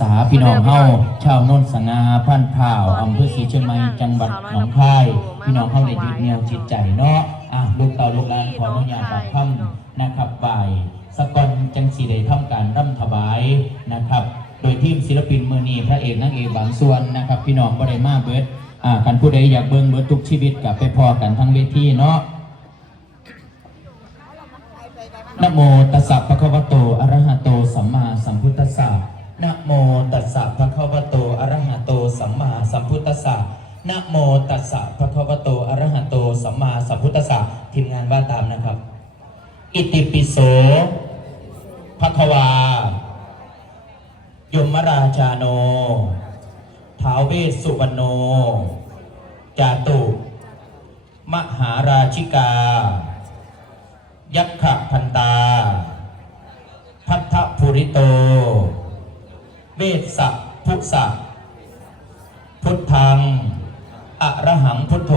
ษาพี่น้องเฮาชาวโนนสงาพันพร้าวอำเภอศรีเชียงใหม่จังหวัดหนองคาย พี่น้องเฮาได้ยึดเนี่ยวจิตใจเนาะอะลูกเต่าลูกหลานขออนุญาตบอกคำนะครับบ่ายสกอนจังสีได้ทำการร่ำถวายนะครับ โดยทีมศิลปินมือนีพระเอกนางเอกบางส่วนนะครับ พี่น้องบ่ได้มาเบิดอ่ากันผู้ใดอยากเบิ่งเบิดทุกชีวิตกับไปพอกันทั้งเวทีเนาะนโมตัสสะภะคะวะโตอะระหะโตสัมมาสัมพุทธัสสะ นะโมตัสสะภะคะวะโตอะระหะโตสัมมาสัมพุทธัสสะนะโมตัสสะภะคะวะโตอะระหะโตสัมมาสัมพุทธัสสะทีมงานว่าตามนะครับ อิติปิโสภะคะวายมราชาโนท้าวเวสสุวรรณโน จาตุ มหาราชิกา ยักขะพันตา พัทธภูริโต เวสสะพุสะพุทธังอระหังพุทโธ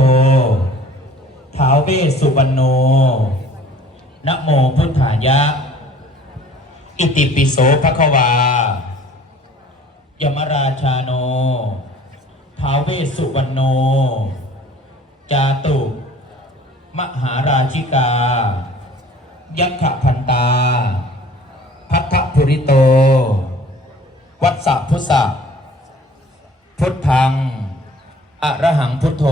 ท้าวเวสุวรรณโนนโมพุทธายะ อิติปิโสภควายมราชาโนท้าวเวสุวรรณโน จาตุ มหาราชิกา ยักขะพันตา พัทธภูริโต วัสสะพุสะพุทธังอระหังพุทโธ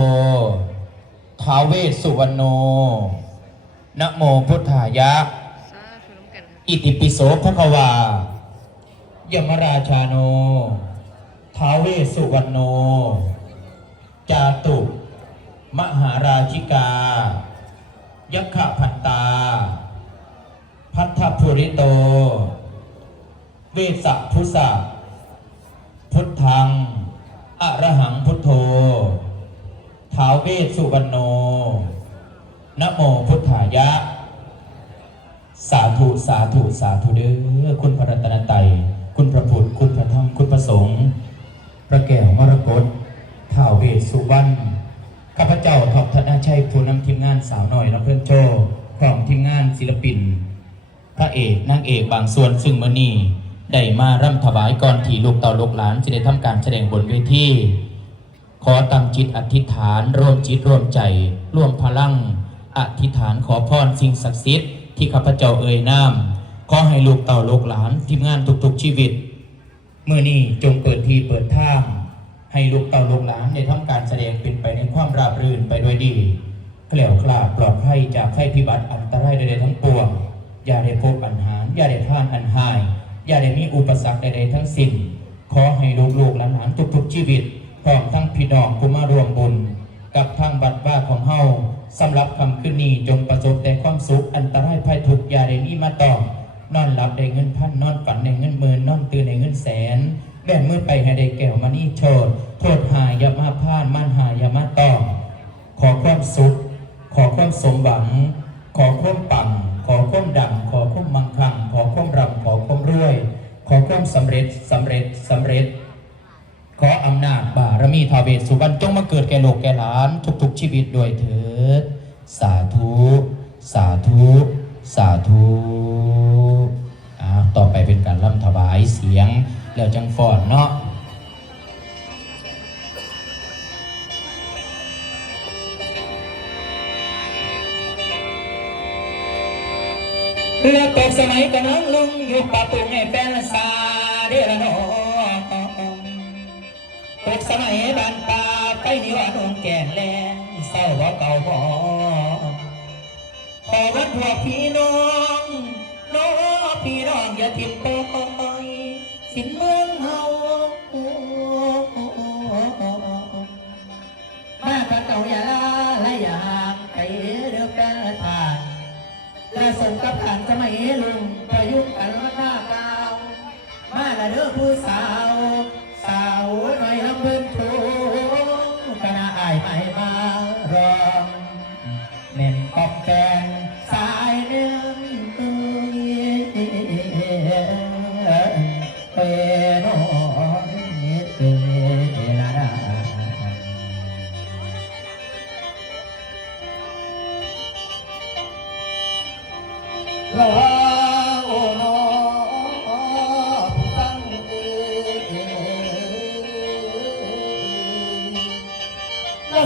ท้าวเวสสุวรรณโนนโมพุทธายะ อิติปิโสภควายมราชาโนท้าวเวสสุวรรณโน จาตุ มหาราชิกา ยักขะพันตา พัทธภูริโต เวสสะพุสะพุทธัง อะระหังพุทโธ เวสสุวรรณโนนโมพุทธายะ สาธุสาธุสาธุเด้อคุณพระรัตนตรัยคุณพระพุทธคุณพระธรรมคุณพระสงฆ์พระแก้วมรกตท้าวเวสสุวรรณข้าพเจ้าทอบธนาชัยผู้นำทีมงานสาวหน่อยและเพื่อนโจพร้อมทีมงานศิลปิน พระเอกนางเอกบางส่วนซึ่งมื่อนี้ได้มาร่ำถวายก่อนที่ลูกเต่าลูกหลานจะได้ทำการแสดงบนเวที ขอตั้งจิตอธิษฐานร่วมจิตร่วมใจ ร่วมพลัง อธิษฐานขอพรสิ่งศักดิ์สิทธิ์ที่ข้าพเจ้าเอ่ยนามขอให้ลูกเต่าลูกหลานทีมงานทุกๆชีวิตเมื่อนี้จงเปิดทีเปิดทางให้ลูกเต่าลูกหลานได้ทำการแสดงเป็นไปในความราบรื่นไปด้วยดีแกล้วกล้าดปลอดภัยจากภัยพิบัติอันตรายใดๆทั้งปวง อย่าได้พบปัญหาอย่าได้พลาดอันหาย อย่าได้มีอุปสรรคใดๆทั้งสิ้นขอให้ลูกๆหลานๆทุกๆชีวิต พร้อมทั้งพี่น้องผู้มารวมบุญ กับทางบัตรว่าของเฮาสำหรับคำขึ้นนี้จงประสบแต่ความสุขอันตรายภัยทุกอย่าได้มีมาต้อนอนหลับได้เงินพันนอนฝันได้เงินหมื่นนอนตื่นได้เงินแสนแบ่งมือไปให้ได้แก้วมานี่โชดโทษหายอย่ามาพลาดมันหายอย่ามาต้องขอความสุข ขอความสมหวัง ขอความปังขอความดังขอความมังคังขอความรำขอความรวย ขอความสำเร็จสำเร็จสำเร็จ ขออำนาจบา รมีทาวเวสสุวรรณจงมาเกิดแก่โลกแก่หลาน ทุกๆชีวิตด้วยเถิดสาธุ สาธุ สาธุอ่าต่อไปเป็นการร่ำถวายเสียง แล้วจังฟอนเนาะแล้วตกสมัยกำลังลุงอยู่ป่าปุงให้แฟนสาเดละนอ ตกสมัยบานป่าไปนิวานงแก่นแลงเศร้าบ่เก่าบ่ขอวัดพวกพี่น้องน้องพี่น้องอย่าทิมปอยสินเมืองเฮามาพระเก่าอย่าลาและอย่างไอ้เดือแปลทานและสมกับผ่านสมัยลุงประยุกต์กันมาหน้ากาวมาละเด้อผู้สาว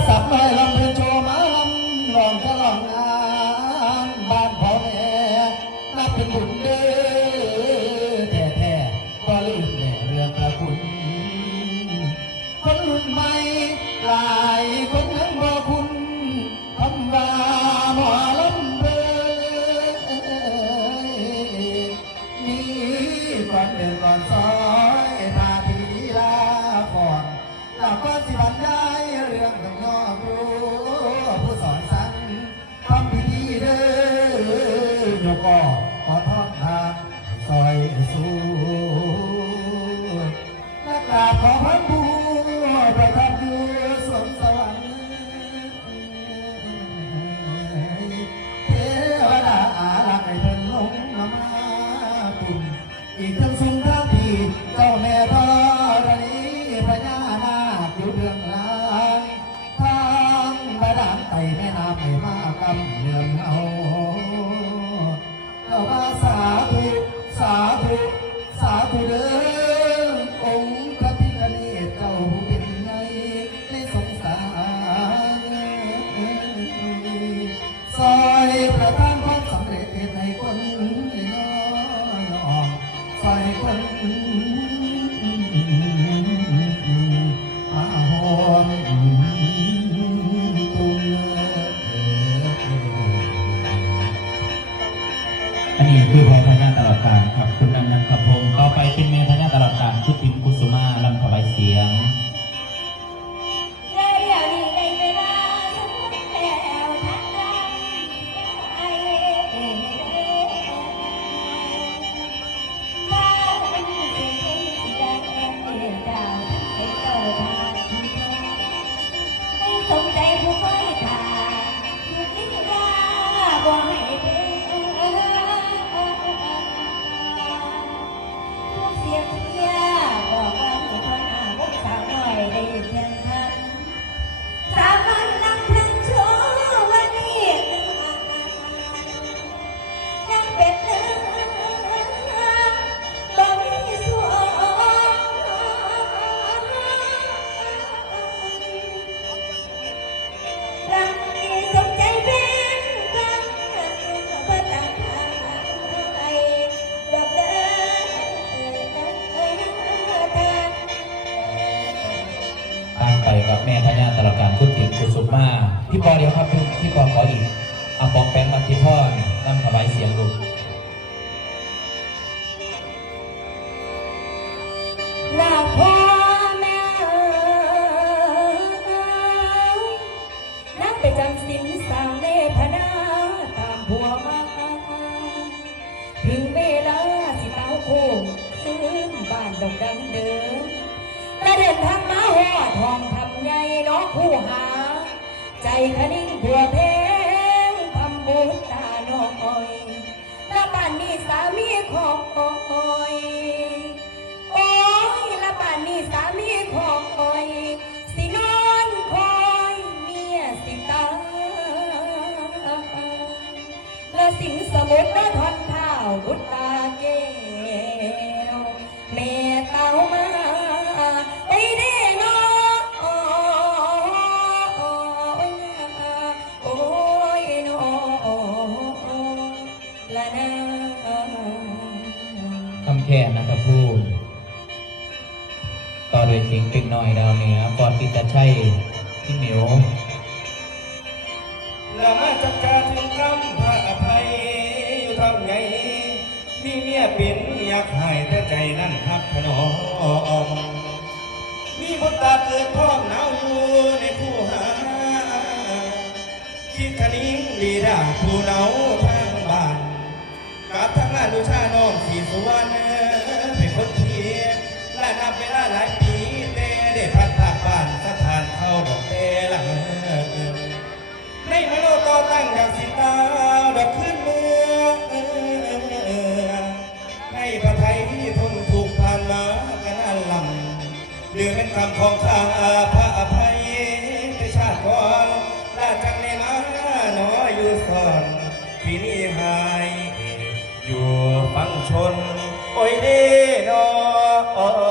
ศัพท์ไม่ลำเพลินโชว์มาลำลองจะลองงานบ้านพ่อแม่นับเป็นบุญเด้อแท้แท้ๆก็ลืมแน่เรื่องพระคุณ คนรุ่นใหม่หลายคนยังบ่คุณคำว่าหมอลำเบยมีก่อนเดินก่อนซอยพาทีลาก่อนเราก็สิบรรยา สู้นักกราบขอพระบู อันนี้คือพระพญาตลอดกาลครับคุณนันนันทพงต่อไปเป็นเมธา อาปองแปงมาที่พ่อลำถวายเสียงลูกลาพ่อแม่นักไปจำสินสร้างเนพนาตามผัวมา ถึงเวลาสิเต้าโค้งขึ้นบ้านดงดังเดิมและเดินทางมาหอดห้องทำใหญ่น้องคู่หา ใจคะนิ่งผัวเพ มีของ ยเสียงเป็กน้อยดาวเหนือก่อนปิตาชัยพี่หมิวเรามาจัดการถึงคำพระอภัยอยู่ทำไง มีเมียเป็นอยากหายแต่ใจนั่นครับขนอมมีบนตาเกิดพร้อมหนาวอยู่ในคู่หาคิดคนิ้งดีดาผู้เหนาทางบ้านกับทางงานดูชาน้องสีสุวรรณเป็นคนเทียและนับเวลาหลายปี ได้พัดภาคบ้านสถานเข้าดอกเตลังในมโนต่อตั้งอยากสิตาดอกขึ้นเมืองให้พระไทยที่ทนถูกผ่านมากันอันลำเดือเป็นคำของข้าพระอภัยแต่ชาติก่อนลาจังในมาหนออยู่ซ่อนที่นี่หายอยู่ฟังชน โอ้ยเด้นอ